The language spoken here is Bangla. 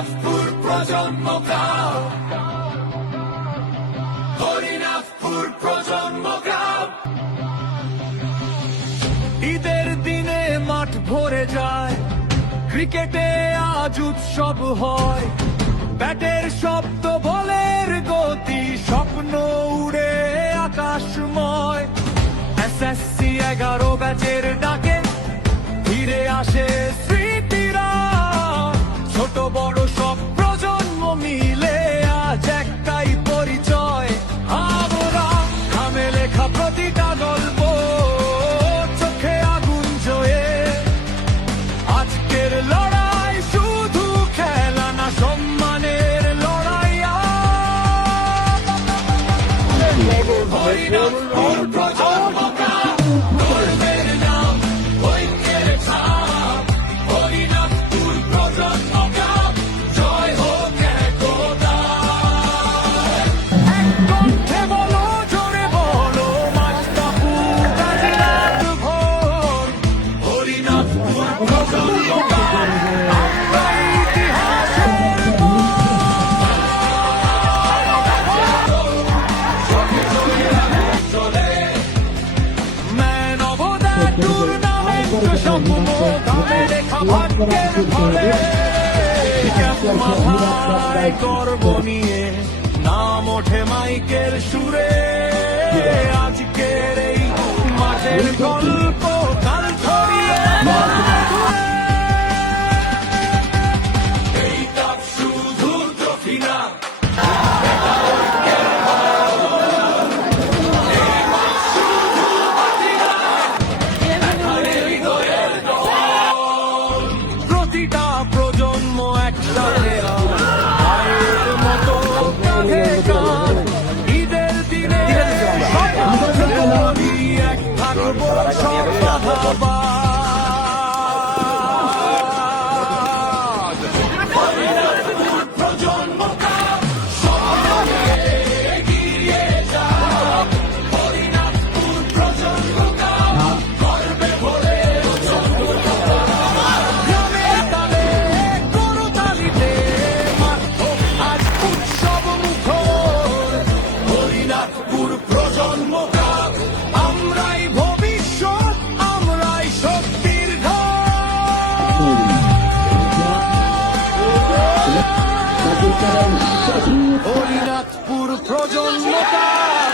হরিনাথপুর প্রজন্মগ্রাম, হরিনাথপুর প্রজন্মগ্রাম। ঈদের দিনে মাঠ ভরে যায়, ক্রিকেটে আজ উৎসব হয়। ব্যাটের শব্দ, বলের গতি, স্বপ্ন উড়ে আকাশময়। SSC 11 ব্যাচের ডাকে ফিরে আসে স্মৃতিরা। ছোট বড় সব প্রজন্ম মিলে আজ একটাই পরিচয়। আমরা নামে লেখা প্রতিটা গল্প, চোখে আগুন জয়ে। আজকের লড়াই শুধু খেলা না, সম্মানের লড়াই। হরিনাথপুর প্রজন্মগ্রাম, গর্বের নাম, ঐক্যের ছাপ। হরিনাথপুর প্রজন্মগ্রাম, জয় হোক একতা। এক কণ্ঠে বলো, জোরে বলো, মাস্টারপুর গাজীরাট ভোর। হরিনাথপুর প্রজন্মগ্রাম, আমরা ইতিহাসের ম্যান অব দ্য টুর্নামেন্ট, স্বপ্ন ধামে লেখা ভাগ্যের ফলে। মাথায় গর্ব নিয়ে নাম ওঠে মাইকের সুরে। আজকের এই মাঠের গল্প কাল ছড়িয়ে এই কাপ শুধু ট্রফি না, প্রতিটা প্রজন্ম একসাথে ভাইয়ের মতো কাঁধে কাঁধ। ঈদের দিনে সবাই এক থাকবো, সব বাধা বাদ। হরিনাথপুর প্রজন্মগ্রাম, সবাই এগিয়ে যাও। হরিনাথপুর প্রজন্মগ্রাম, গর্বে ভরে গ্রামে তালে, করতালিতে মাঠ আজ উৎসব মুখর। হরিনাথপুর প্রজন্মগ্রাম, আমরাই ভবিষ্যৎ, আমরাই শক্তির ঘর। হরিনাথপুর প্রজন্মগ্রাম।